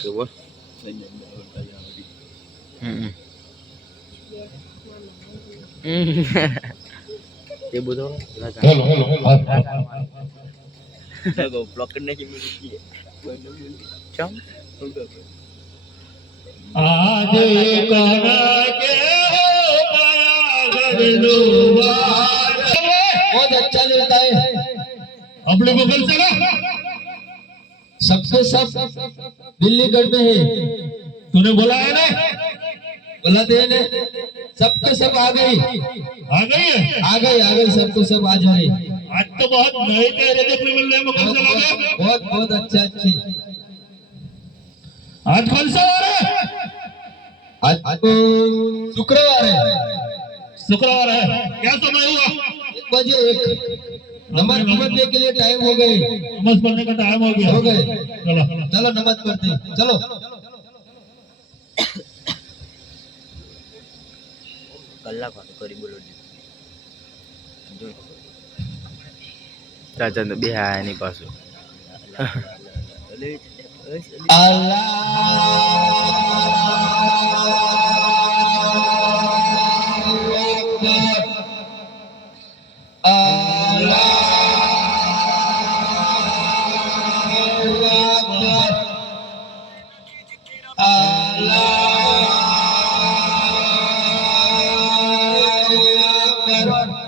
Coba. Dia butuh hello Jago vlog kena je miliki. Cong. आज करा के बहुत अच्छा लगता है आप लोगों को चला सबसे सब दिल्लीगढ़ में है तूने बोला है ना बोलाते हैं ना सबके सब आ गई सबके सब आ जाए आज तो बहुत नए चेहरे देखने मिल रहे हैं मुगल सराय में बहुत बहुत अच्छे आज कौन सा वार है आज तो शुक्रवार है क्या समय हुआ 1 बजे नमाज पढ़ने के लिए टाइम हो गए नमाज पढ़ने का टाइम हो गए चलो नमाज पढ़ते चलो કલાક વાત કરી બોલો ચાચા તો બે આની પાછું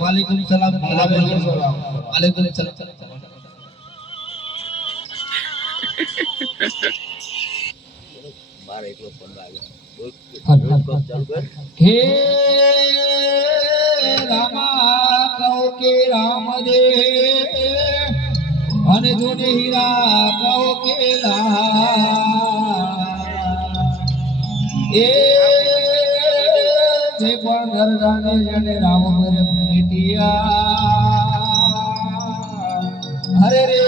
वालेकुम सलाम वालेकुम सलाम बार एक लोग फोन आ गया हे रामा कहो के राम दे अने जोने हीरा कहो के ला ए जे पण दरगाने जने राम पर भेटिया हरे रे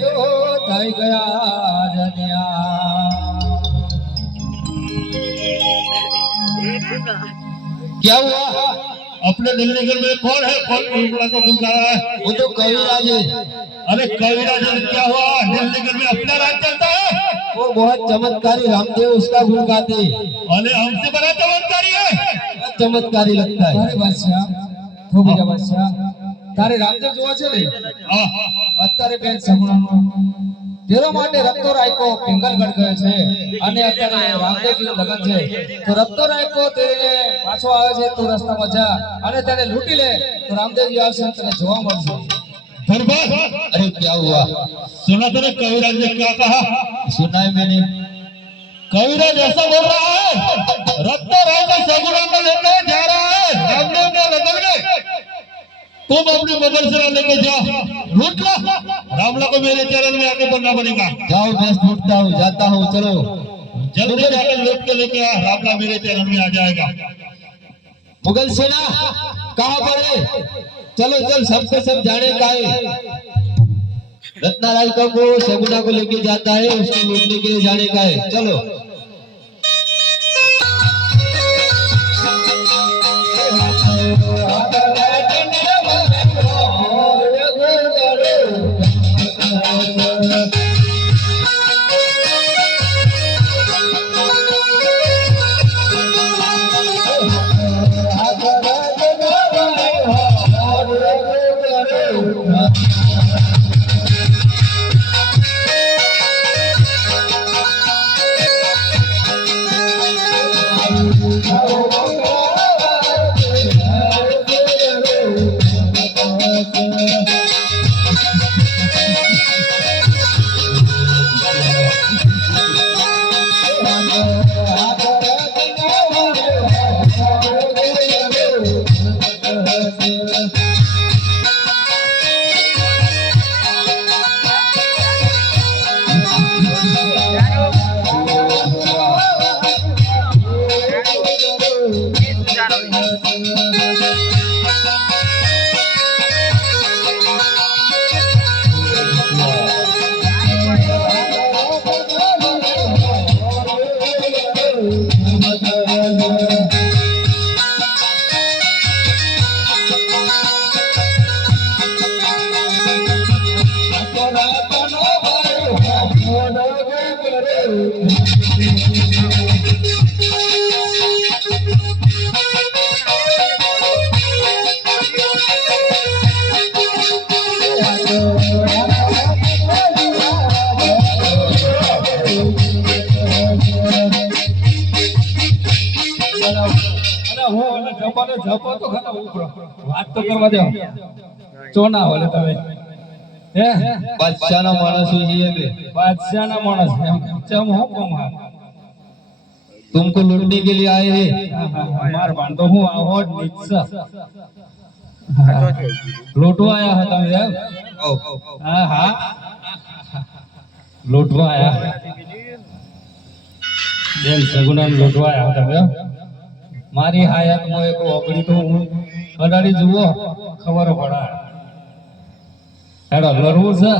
तो થઈ ગયા જન્યા क्या हुआ अपने दिल्लीगढ़ में कौन है कौन को धुका रहा है वो तो कविराज है अरे कविराज क्या हुआ दिल्लीगढ़ में अपना राज चलता है वो बहुत चमत्कारी रामदेव उसका गुण गाते अरे हमसे बड़ा चमत्कारी है चमत्कारी लगता है अरे बादशाह तो बीजा बादशाह तारे रामदेव જોવા છે ને અત્યારે બેન સગુણાનો તેરો માટે રત્તો રાયકો પિંગલગઢ ગયો છે અને અત્યારે રામદેવજીનું લગન છે તો રત્તો રાયકો તેને પાછો આવે છે તો રસ્તામાં જા અને તેને લૂંટી લે તો રામદેવજી આવશે તને જોવા મળશે दरबार अरे क्या हुआ सुना तूने कविराज ने क्या कहा सुना है मैंने कविराज ऐसा बोल रहा है रत्तो रायको सगुणा को लेकर जा रहा है रामदेव के लगन में तुम अपनी मुगल सराय लेके जाओ लूट लो रामला को मेरे चरण में आके बोलना पड़ेगा जाओ मैं लूटता हूँ जाता हूँ चलो जल्दी जाकर लूट के लेके आ रामला मेरे चरण में आ जाएगा मुगल सेना कहाँ पर है चलो चल सबसे सब जाने का है रत्नाराय को सगुना को लेके जाता है उसको लूटने के लिए जाने का है चलो વાત તો કરવા દો ચોના હોલે તમે હે બાદશાહના માણસ છીએ બે बादशाह मानस चम हो कुमार तुमको लूटने के लिए आए हैं हमार बांधो हूँ आवड नित्सा लूटवा आया है તમે यार आओ हाँ हाँ लूटवा आया બેન સગુણા લૂટવા આવ્યા તમે મારી હાયાતમાં એક ઓગળી તો હું કડાડી જુઓ ખબર પડે હેડો લડવું છે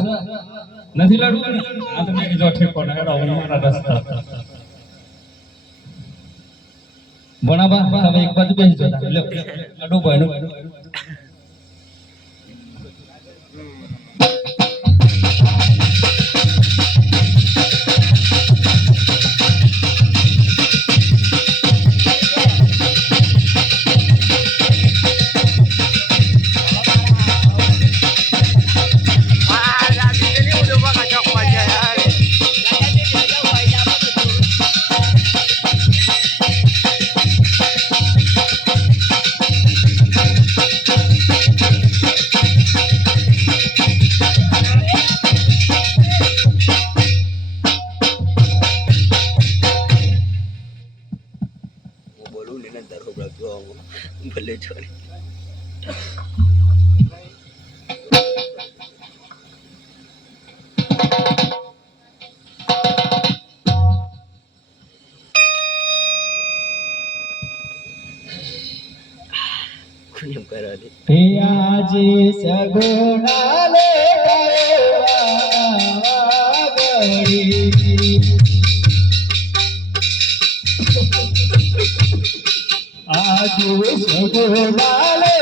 નથી લડવું આ તો મેં જો ઠીક પડે હેડો મારા રસ્તા ભણાબા તમે એક બાજુ બેસી જતા લ્યો લડુ ભાઈનું ભલે છોડી એમ કરા દે આજે સગુણા લે આજે સગુણા લે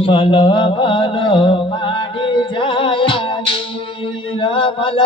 મલ મલ માડી જાયા રમલ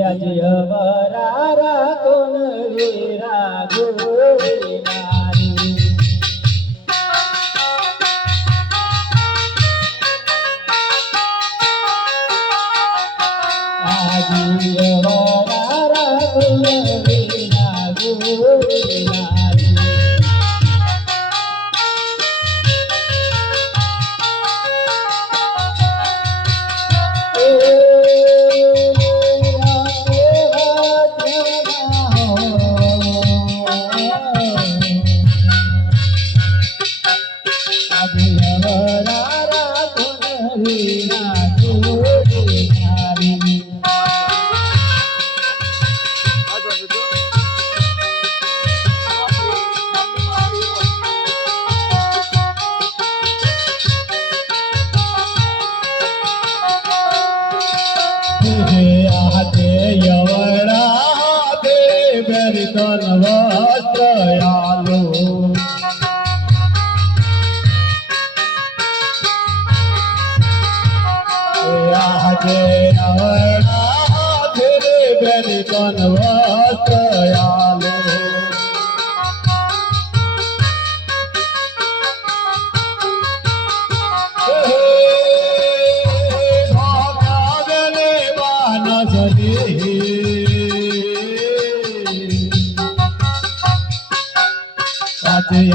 યજવરા કોન વીરા ગોરી નારી આજી યવરા કોન વીરા ગોરી નારી લો આજે આવડા તેરે બેની કનવત આલો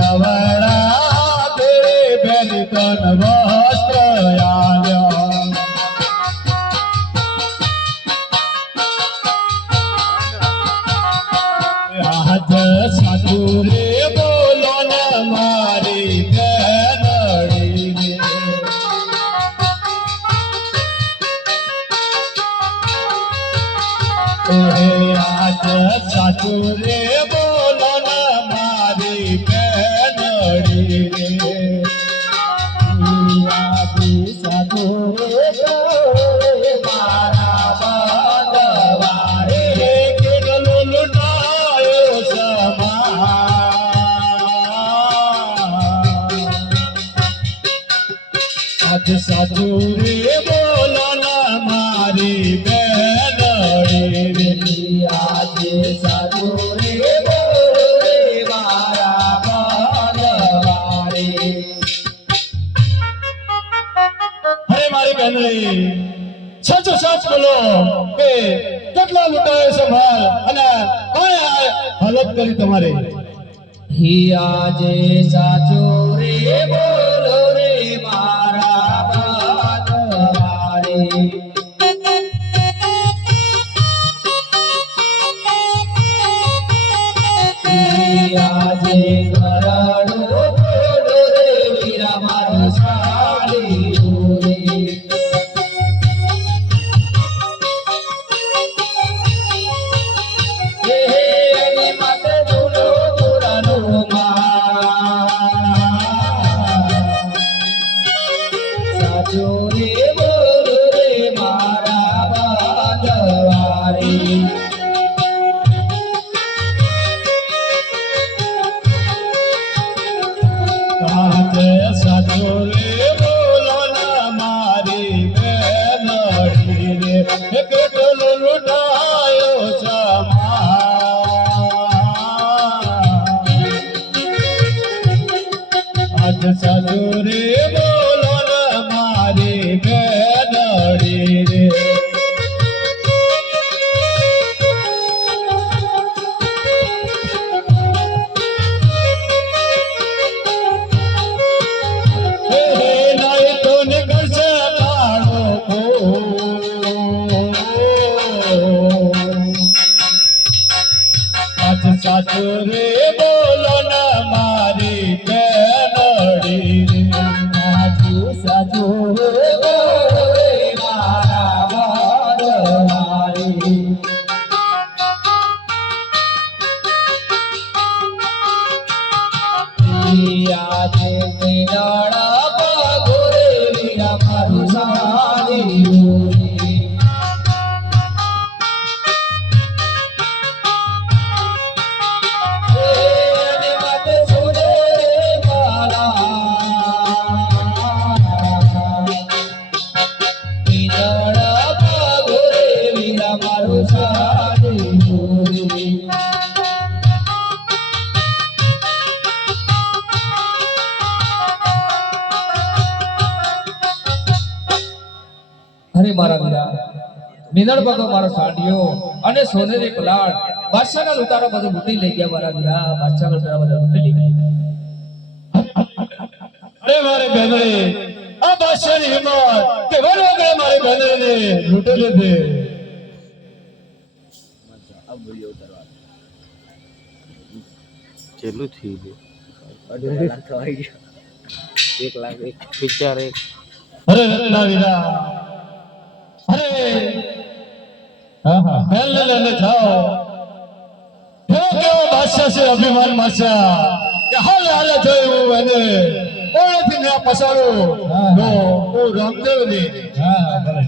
આવડા તેરે બેન કન વસ્ત્ર આલ્યા આજ સાચું રે બોલો ને મારી બેનડી રે આજ સાચું રે બોલો ને મારી બેનડી રે સાચું રે મારા બાંધવારે કેટલો લૂંટાયો સમા આજ સાચું રે બોલો ના મારી બેનડી રે આજે સાચું રે બોલો રે મારા બાંધવારે અરે મારી બેનડી સાચું સાચ બોલો કે કેટલા લૂંટાયો છે માલ અને કોણે આ હાલત કરી તમારે હી આજે સાચું રે બોલો રે મારા બાંધવારે આજે ઘરડો બોલો રે વીરા મારું સાડી જોરે બોલ રે મારા બાંધવારી કાતે સાચો રે બોલો ના મારી બેનડી રે કેટલો લૂંટાયો સમા આજ સાચો રે બોલો મારી બેનડી રે નહીં તો નીકળશે કાળો આજ સાચું રે બોલો ના મારી બેનડી રે સાચું રે બોલો રે મારા બાંધવારી આજે મીનાળા પાગો રે વીરા મારું સાડી અરે મારા વીરા મિનળ બગો મારો સાંડિયો અને સોનેરી પલાળ બાદશાહના લૂંટારો બધું લૂંટી લઈ ગયા મારા વીરા બાદશાહના લૂંટારા બધા લૂંટી લઈ ગયા અરે મારે બેનડી આ બાદશાહની હિંમત કે વર વગર મારી બેનડીને લૂંટી લીધી આ વિડિયો ઉતારવા કેટલું થઈ ગયું 1.5 લાખ તો આવી ગયો 1 લાખ એક પિક્ચર એક અરે ના વીરા અરે હા હા પહેલ લેને જાઓ કેવો બાદશાહ છે અભિમાન માસા કે હાલ હાલ જોયું એને ઓળથી ને પસાડો નો ઓ રામદેવ ને હા ભલે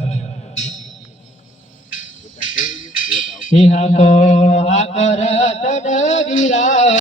હા તો આ કરત વીરા